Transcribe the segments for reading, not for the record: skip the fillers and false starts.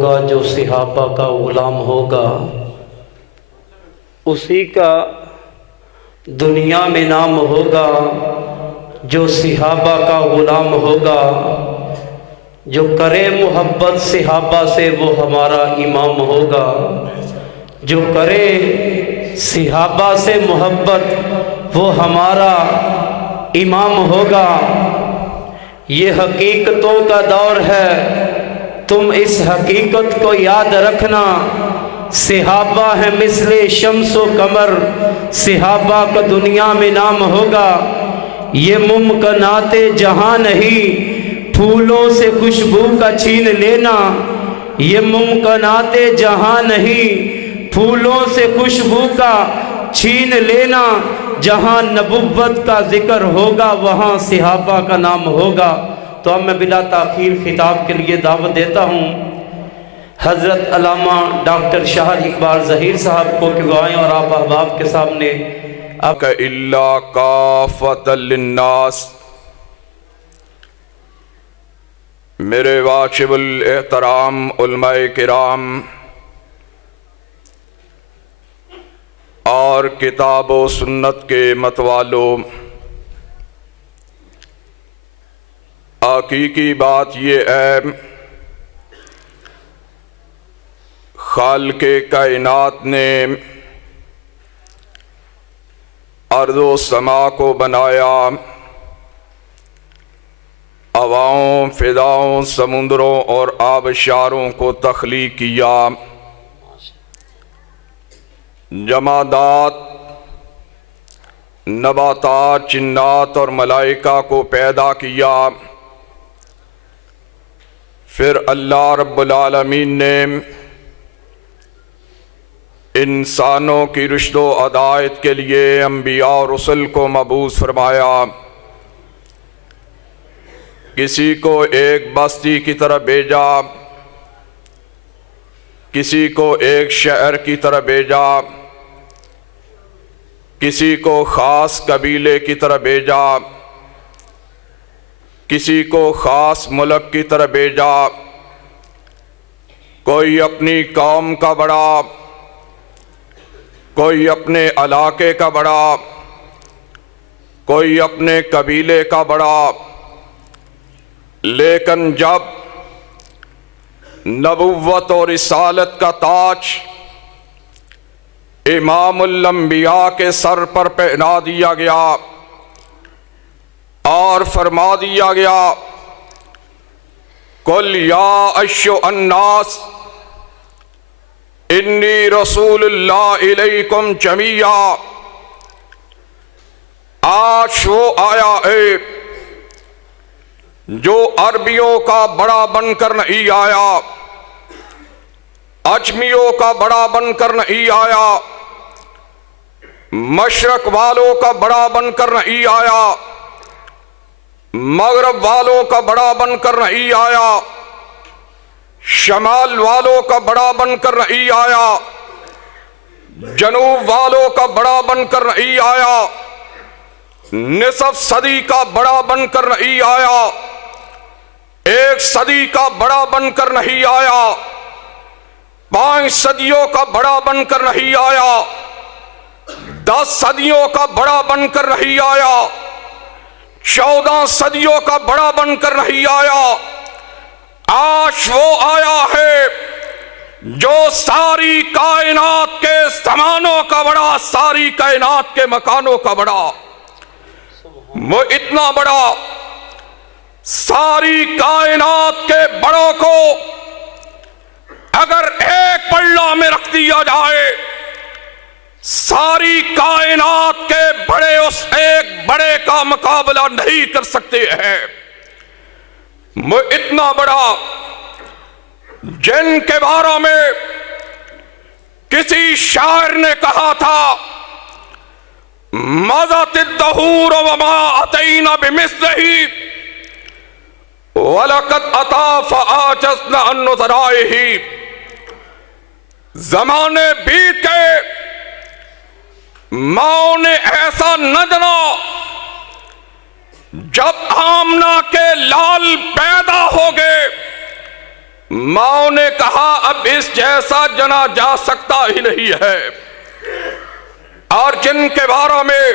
होगा जो सहाबा का ग़ुलाम होगा, उसी का दुनिया में नाम होगा। जो सहाबा का ग़ुलाम होगा, जो करे मोहब्बत सहाबा से वो हमारा इमाम होगा। जो करे सहाबा से मोहब्बत वो हमारा इमाम होगा। ये हकीकतों का दौर है, तुम इस हकीकत को याद रखना। सहाबा है मिसले शम्सो कमर, सहाबा का दुनिया में नाम होगा। ये मुमकिनाते जहां नहीं, फूलों से खुशबू का छीन लेना। ये मुमकिनाते जहां नहीं, फूलों से खुशबू का छीन लेना। जहां नबुव्वत का जिक्र होगा वहां सहाबा का नाम होगा। तो अब मैं बिला ताखीर खिताब के लिए दावत देता हूँ हज़रत अल्लामा डॉक्टर शाह इकबाल ज़हीर साहब को कि वो आएँ और आप अहबाब के सामने अब इल्ला काफ़तल लिन्नास। मेरे वाजिबुल एहतराम उलमाए किराम और किताब व सुन्नत के मतवालों, हकीकी बात ये है, खालिक़े कायनात ने अर्ज़ो समा को बनाया, हवाओं, फिजाओं, समुद्रों और आबशारों को तख्लीक किया, जमादात, नबातात, जिन्नात और मलाइका को पैदा किया। फिर अल्लाह रब्बुल आलमीन ने इंसानों की रुश्दो अदायत के लिए अंबिया और रसूल को मबूस फरमाया। किसी को एक बस्ती की तरफ भेजा, किसी को एक शहर की तरफ भेजा, किसी को ख़ास कबीले की तरफ भेजा, किसी को ख़ास मुल्क की तरफ भेजा। कोई अपनी कौम का बड़ा, कोई अपने इलाके का बड़ा, कोई अपने कबीले का बड़ा। लेकिन जब नबुव्वत और रिसालत का ताज इमामुल अंबिया के सर पर पहना दिया गया और फरमा दिया गया, कुल या अय्युहा अन्नास इन्नी रसूलुल्लाह इलैकुम जमीया। आज वो आया है जो अरबियों का बड़ा बनकर नहीं आया, अजमियों का बड़ा बनकर नहीं आया, मशरक वालों का बड़ा बनकर नहीं आया, मगरब वालों का बड़ा बनकर नहीं आया, शमाल वालों का बड़ा बनकर नहीं आया, जनूब वालों का बड़ा बनकर नहीं आया, निसफ सदी का बड़ा बनकर नहीं आया, एक सदी का बड़ा बनकर नहीं आया, 5 सदियों का बड़ा बनकर नहीं आया, 10 सदियों का बड़ा बनकर नहीं आया, 14 सदियों का बड़ा बनकर नहीं आया। आज वो आया है जो सारी कायनात के ज़मानों का बड़ा, सारी कायनात के मकानों का बड़ा। वो इतना बड़ा, सारी कायनात के बड़ों को अगर एक पल्ला में रख दिया जाए, सारी कायनात के बड़े उस एक बड़े का मुकाबला नहीं कर सकते हैं। वो इतना बड़ा, जिनके बारे में किसी शायर ने कहा था, मज़तिद्दहूर वमा अतैना बिमिस्लिही वलक़द अता फ़आजज़ना अन नुज़राइही। ज़माने बीत गए, माओ ने ऐसा न जाना, जब आमना के लाल पैदा हो गए, माओ ने कहा अब इस जैसा जना जा सकता ही नहीं है। और जिनके बारे में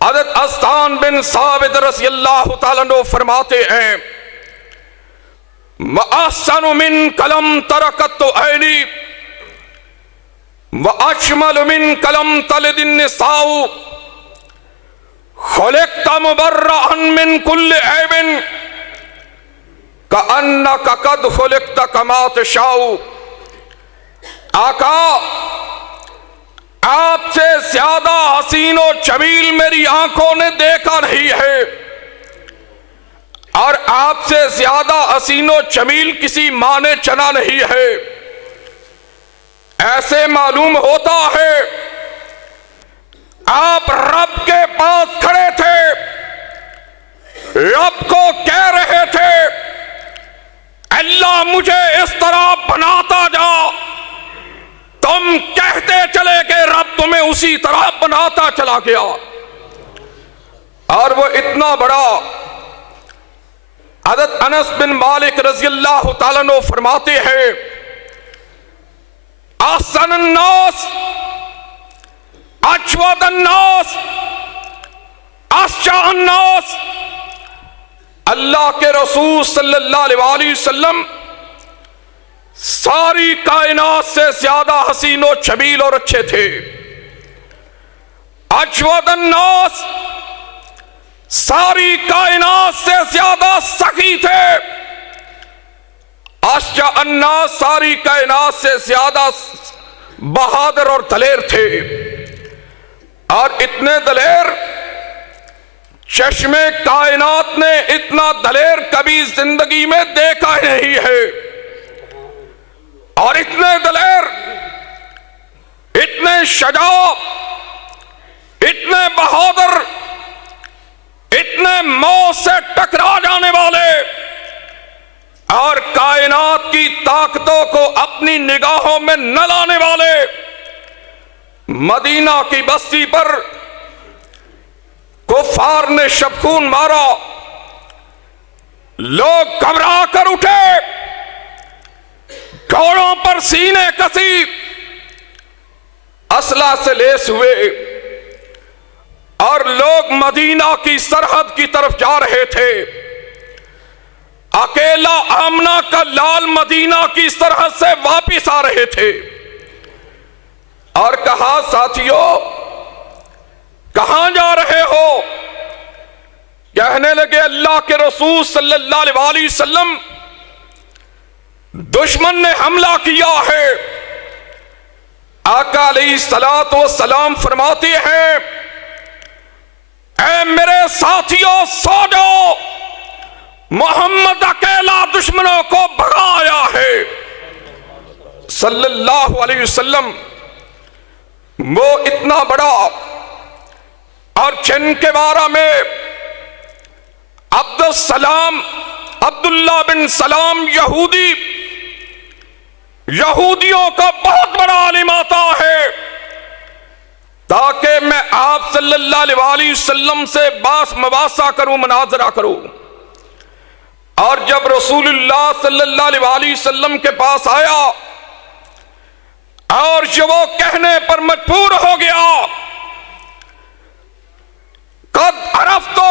हज़रत अस्तान बिन साबित रज़ियल्लाहु ताला अन्हु फरमाते हैं, मअहसनु मिन कलम तरकत ऐनी व अशमल मिन कलम तलदिन निसाउ खुलिक़त मुबर्रअन मिन कुल्लि ऐबिन कअन्नका क़द खुलिक़त कमा तशाउ। आका, आपसे ज्यादा हसीन और जमील मेरी आंखों ने देखा नहीं है, और आपसे ज्यादा हसीन और जमील किसी मां ने चना नहीं है। ऐसे मालूम होता है आप रब के पास खड़े थे, रब को कह रहे थे अल्लाह मुझे इस तरह बनाता जा, तुम कहते चले गए रब तुम्हें उसी तरह बनाता चला गया। और वो इतना बड़ा, हज़रत अनस बिन मालिक रज़ियल्लाहु ताला अन्हु फरमाते हैं, अहसन अन्नास अजवद अन्नास अश्जा अन्नास। अल्लाह के रसूल सल्लल्लाहु अलैहि वसल्लम सारी कायनात से ज्यादा हसीन और जमील और अच्छे थे। अजवद अन्नास, सारी कायनात से ज्यादा सखी थे। अश्जा अन्नास, सारी कायनात से ज्यादा बहादुर और दलेर थे। और इतने दलेर चश्मे कायनात ने इतना दलेर कभी जिंदगी में देखा ही नहीं है। और इतने दलेर, इतने शजाअ, इतने बहादुर, इतने मौत से टकरा जाने वाले और कायनात की ताकतों को अपनी निगाहों में न लाने वाले, मदीना की बस्ती पर कुफार ने शबखून मारा, लोग घबरा कर उठे, घोड़ों पर सीने कसी, असला से लेस हुए, और लोग मदीना की सरहद की तरफ जा रहे थे। अकेला आमना का लाल मदीना की सरहद से वापिस आ रहे थे। और कहा, साथियों कहां जा रहे हो? कहने लगे, अल्लाह के रसूल सल्लल्लाहु अलैहि वसल्लम, दुश्मन ने हमला किया है। आका अलैहिस्सलात व सलाम फरमाते हैं, ऐ मेरे साथियों सो जाओ, मोहम्मद अकेला दुश्मनों को भगाया है। सल्लल्लाहु अलैहि वसल्लम वो इतना बड़ा, और जिनके बारे में अब्दुल्लाह बिन सलाम यहूदियों का बहुत बड़ा आलिम आता है, ताकि मैं आप सल्लल्लाहु अलैहि वसल्लम से बास मवासा करूं, मुनाजरा करूं। और जब रसूलुल्लाह सल्लल्लाहु अलैहि वसल्लम के पास आया और जब वो कहने पर मजबूर हो गया, कद अरफ्तो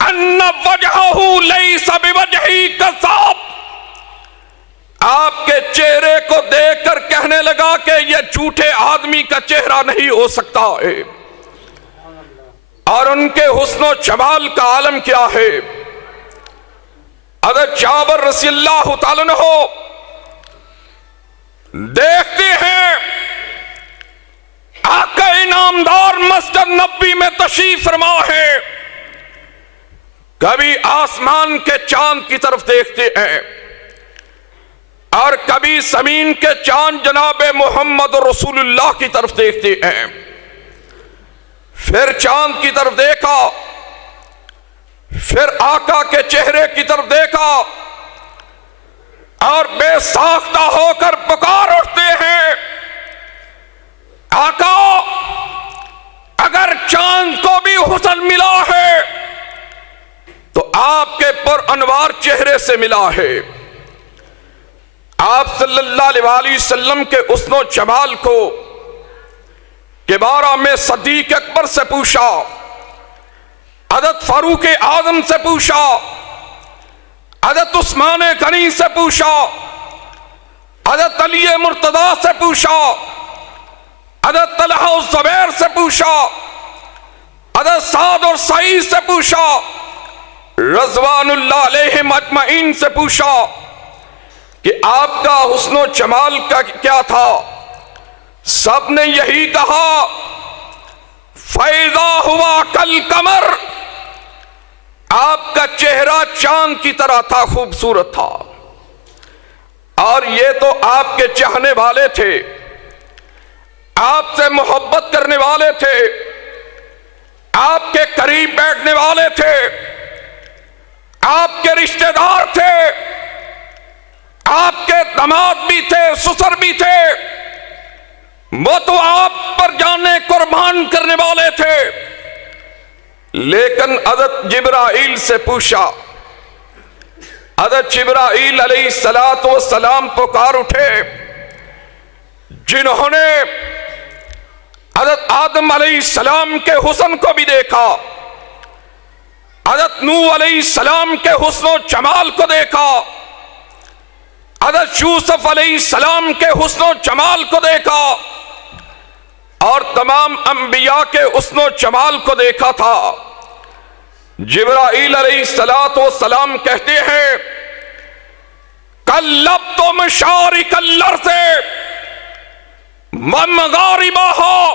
अन्ना वजहहु लैसा बिवजही कज़्ज़ाब, आपके चेहरे को देखकर कहने लगा कि यह झूठे आदमी का चेहरा नहीं हो सकता है। और उनके हुस्न और जमाल का आलम क्या है। हज़रत जाबिर रज़ियल्लाहु ताला अन्हु देखते हैं आका इनामदार मस्जिद नबी में तशरीफ फरमा है, कभी आसमान के चांद की तरफ देखते हैं और कभी जमीन के चांद जनाब मोहम्मद रसूलुल्लाह की तरफ देखते हैं। फिर चांद की तरफ देखा, फिर आका के चेहरे की तरफ देखा और बेसाख्ता होकर पुकार उठते हैं, आका अगर चांद को भी हुस्न मिला है तो आपके पर अनवार चेहरे से मिला है। आप सल्लल्लाहु अलैहि वसल्लम के हुस्नो जमाल को के बारे में सदीक अकबर से पूछा, हज़रत फारूक आज़म से पूछा, हज़रत उस्मान गनी से पूछा, हज़रत अली मुर्तदा से पूछा, हज़रत तलहा और ज़ुबैर से पूछा, हज़रत साद और सईद से पूछा, रज़वानुल्लाह अलैहिम अजमईन से पूछा कि आपका हुस्नो जमाल का क्या था। सब ने यही कहा, फैज़ा हुआ कल कमर, आपका चेहरा चांद की तरह था, खूबसूरत था। और ये तो आपके चाहने वाले थे, आपसे मोहब्बत करने वाले थे, आपके करीब बैठने वाले थे, आपके रिश्तेदार थे, आपके दामाद भी थे, ससुर भी थे, वो तो आप पर जाने कुर्बान करने वाले थे। लेकिन हज़रत जिब्राइल से पूछा, हज़रत जिब्राइल अलैहिस्सलातु वस्सलाम पुकार उठे, जिन्होंने हज़रत आदम अलैहिस्सलाम के हुस्न को भी देखा, हज़रत नूह अलैहिस्सलाम के हुस्नो जमाल को देखा, हज़रत यूसुफ अलैहिस्सलाम के हुस्नो जमाल को देखा, और तमाम अंबिया के हुस्नो जमाल को देखा था। जिब्राइल अलैहिस्सलातु वस्सलाम कहते हैं, कल्लब्तु मशारिकल अर्ज़ व मगारिबहा,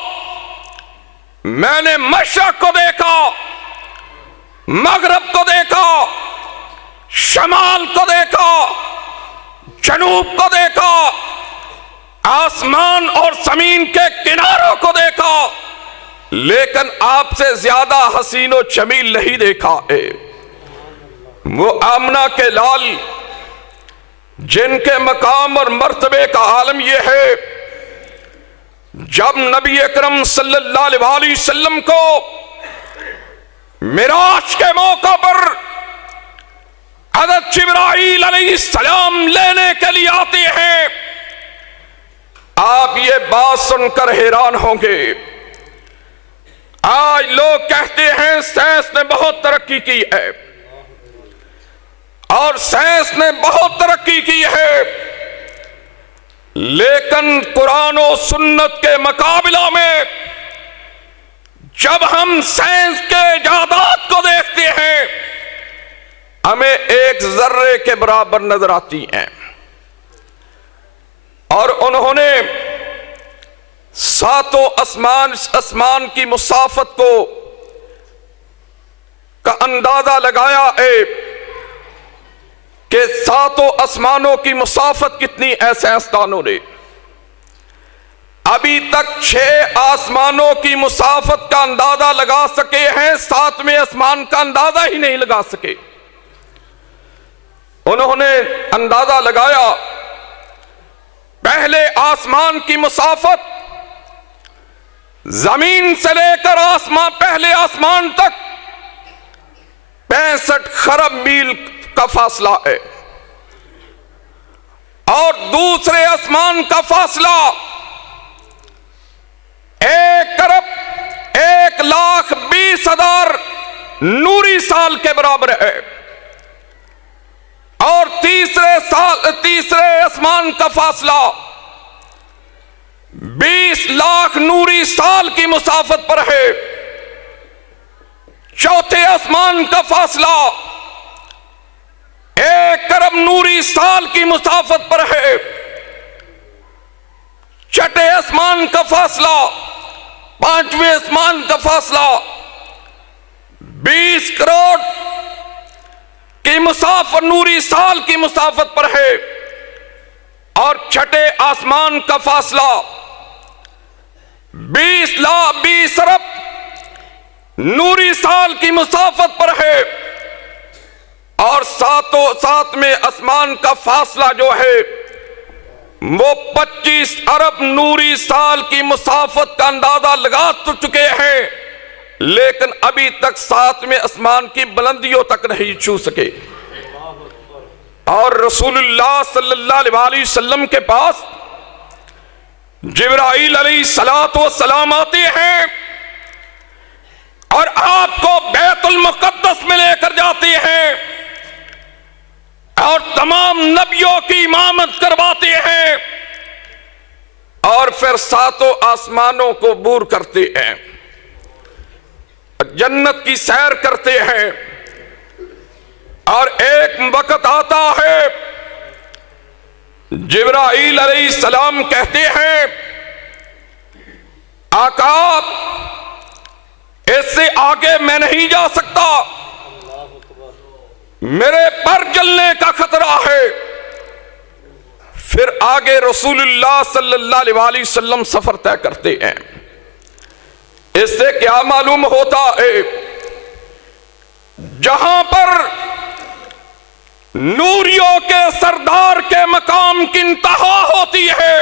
मैंने मशरक को देखा, मगरब को देखा, शमाल को देखा, जनूब को देखा, आसमान और जमीन के किनारों को देखा, लेकिन आपसे ज्यादा हसीनो जमील नहीं देखा है। वो आमना के लाल, जिनके मकाम और मर्तबे का आलम यह है, जब नबी अकरम सल्लल्लाहु अलैहि वसल्लम को मिराज के मौका पर हज़रत जिब्राइल अलैहिस्सलाम लेने के लिए आते हैं, आप ये बात सुनकर हैरान होंगे। आज लोग कहते हैं साइंस ने बहुत तरक्की की है, और साइंस ने बहुत तरक्की की है, लेकिन कुरान और सुन्नत के मुकाबला में जब हम साइंस के इजादात को देखते हैं, हमें एक जर्रे के बराबर नजर आती हैं। और उन्होंने सातों आसमान की मुसाफत को का अंदाजा लगाया है कि सातों आसमानों की मुसाफत कितनी है। साइंसदानों ने अभी तक 6 आसमानों की मुसाफत का अंदाजा लगा सके हैं, 7वें आसमान का अंदाजा ही नहीं लगा सके। उन्होंने अंदाजा लगाया, पहले आसमान की मुसाफत जमीन से लेकर पहले आसमान तक 65 खरब मील का फासला है, और दूसरे आसमान का फासला 1,20,000 नूरी साल के बराबर है, और तीसरे आसमान का फासला 20 लाख नूरी साल की मुसाफत पर है। चौथे आसमान का फासला 1 अरब नूरी साल की मुसाफत पर है। छठे आसमान का फासला, 5वें आसमान का फासला 20 करोड़ की मुसाफत नूरी साल की मुसाफत पर है, और छठे आसमान का फासला 20 अरब नूरी साल की मुसाफत पर है, और सातवें आसमान का फासला जो है वो 25 अरब नूरी साल की मुसाफत का अंदाजा लगा तो चुके हैं, लेकिन अभी तक 7वें आसमान की बुलंदियों तक नहीं छू सके। और रसूलुल्लाह सल्लल्लाहु अलैहि वसल्लम के पास जिब्राईल अलैहिस्सलातु वस्सलाम आते हैं और आपको बैतुल मुक़द्दस में लेकर जाते हैं और तमाम नबियों की इमामत करवाते हैं और फिर सातों आसमानों को बूर करते हैं, जन्नत की सैर करते हैं। और एक वक्त आता है जिब्राईल अलैहिस्सलाम कहते हैं, आका इससे आगे मैं नहीं जा सकता, मेरे पर जलने का खतरा है। फिर आगे रसूलुल्लाह सल्लल्लाहु अलैहि वसल्लम सफर तय करते हैं। इससे क्या मालूम होता है, जहां पर नूरियों के सरदार के मकाम की इंतहा होती है,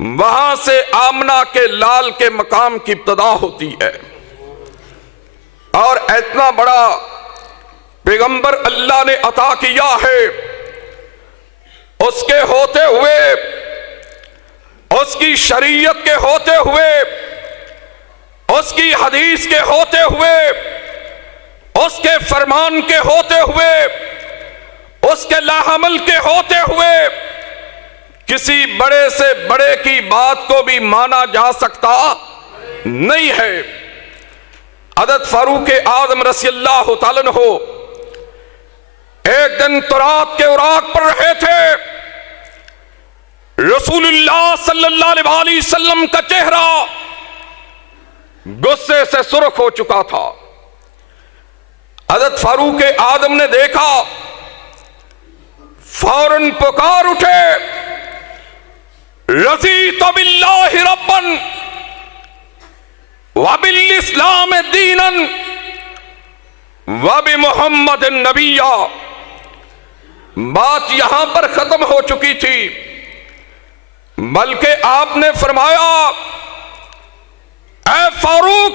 वहां से आमना के लाल के मकाम की इब्तिदा होती है। और इतना बड़ा पैगंबर अल्लाह ने अता किया है, उसके होते हुए, उसकी शरीयत के होते हुए, उसकी हदीस के होते हुए, उसके फरमान के होते हुए, उसके लाहमल के होते हुए किसी बड़े से बड़े की बात को भी माना जा सकता नहीं है। हज़रत फारूक आज़म रज़ियल्लाहु ताला अन्हु एक दिन तुरात के उराक पर रहे थे। रसूलुल्लाह सल्लल्लाहु अलैहि वसल्लम का चेहरा गुस्से से सुर्ख हो चुका था। हज़रत फारूक आज़म ने देखा, फौरन पुकार उठे, रज़ीतु बिल्लाहि रब्बन व बिल इस्लाम दीनन व बि मुहम्मदिन नबिय्या। बात यहां पर खत्म हो चुकी थी, बल्कि आपने फरमाया, ऐ फारूक,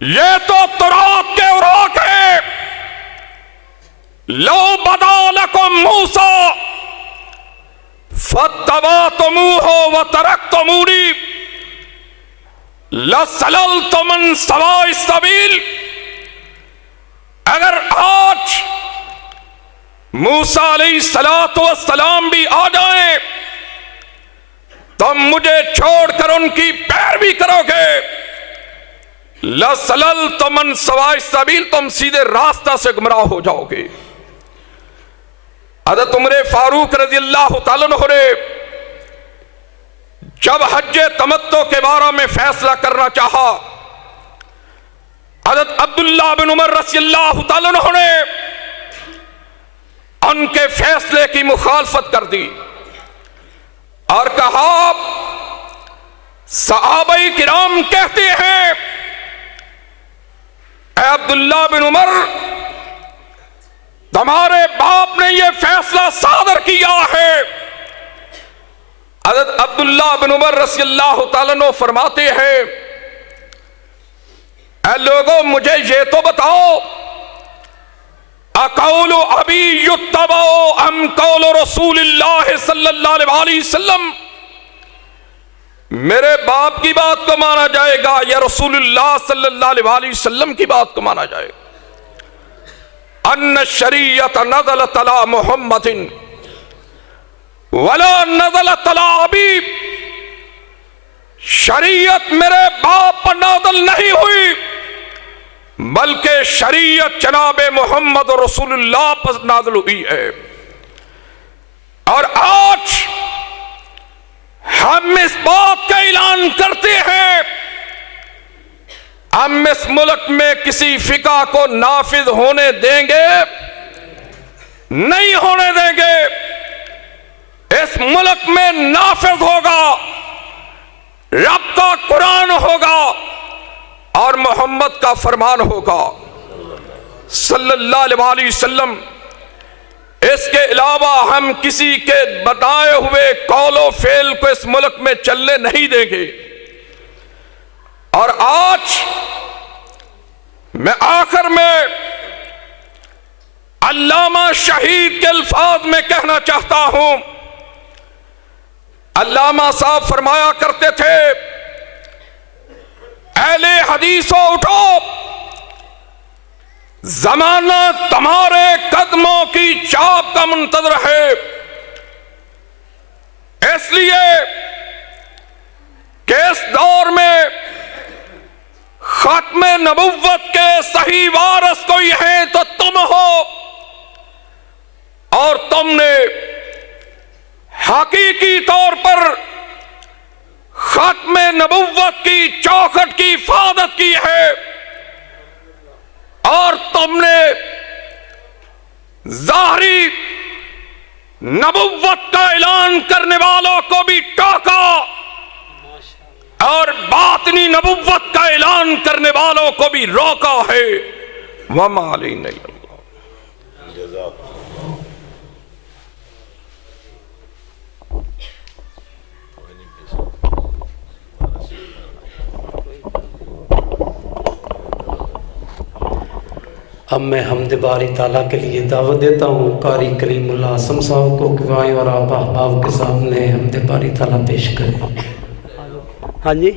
ये तो तुरात के उराक है, लो बदा लकुम मूसा फत्तबातुमूहु व तरक्तुमूनी लसलल्तुम अन सवाइस सबील। अगर आज मूसा अलैहिस्सलातु वस्सलाम भी आ जाए, तुम मुझे छोड़कर उनकी पैरवी करोगे, लसलल्तुम अन सवाइस सबील, तुम सीधे रास्ता से गुमराह हो जाओगे। हज़रत उमर फारूक रज़ियल्लाहु ताला अन्हु ने जब हज तमत्तो के बारे में फैसला करना चाहा, हज़रत अब्दुल्लाह बिन उमर रज़ियल्लाहु ताला अन्हु ने उनके फैसले की मुखालफत कर दी और कहा, सहाबाए किराम कहते हैं, ऐ अब्दुल्लाह बिन उमर, तुम्हारे बाप ने यह फैसला सादर किया है। हज़रत अब्दुल्लाह बिन उमर रज़ियल्लाहु ताला अन्हु फरमाते हैं, ऐ लोगों, मुझे ये तो बताओ, अक़ौलु अबी युत्तबउ अम क़ौलु रसूलिल्लाह सल्लल्लाहु अलैहि वसल्लम, मेरे बाप की बात को माना जाएगा या रसूलुल्लाह सल्लल्लाहु अलैहि वसल्लम की बात को माना जाएगा। अन्न शरीयत नज़लत अला मुहम्मदिन वला नज़लत अला अबी, शरीयत मेरे बाप पर नाज़िल नहीं हुई, बल्कि शरीयत जनाबे मोहम्मद रसूलुल्लाह पर नाज़िल हुई है। और आज हम इस बात का ऐलान करते हैं, हम इस मुल्क में किसी फिका को नाफिज होने देंगे नहीं होने देंगे। इस मुल्क में नाफिज होगा, रब का कुरान होगा और मोहम्मद का फरमान होगा सल्लल्लाहु अलैहि वसल्लम। इसके अलावा हम किसी के बताए हुए कौलो फेल को इस मुल्क में चलने नहीं देंगे। और आज मैं आखिर में अल्लामा शहीद के अल्फाज में कहना चाहता हूं। अल्लामा साहब फरमाया करते थे, अहले हदीसों उठो, जमाना तुम्हारे कदमों की चाप का मुंतजर है। इसलिए कि इस दौर में खत्म नबुव्वत के सही वारस कोई है तो तुम हो, और तुमने हकीकी तौर पर खत्म नबुव्वत की चौखट की हिफाजत की है, और तुमने जाहरी नबुव्वत का ऐलान करने वालों को भी टोका, और बातनी नबुव्वत का ऐलान करने वालों को भी रोका है। वमा अलैना इल्लल्लाह। अब मैं हम्द बारी ताला के लिए दावत देता हूँ कारी कलीमुल्लाह आसम साहब को कि वाई और आप अहबाब के सामने हम्द बारी ताला पेश करें। हाँ जी।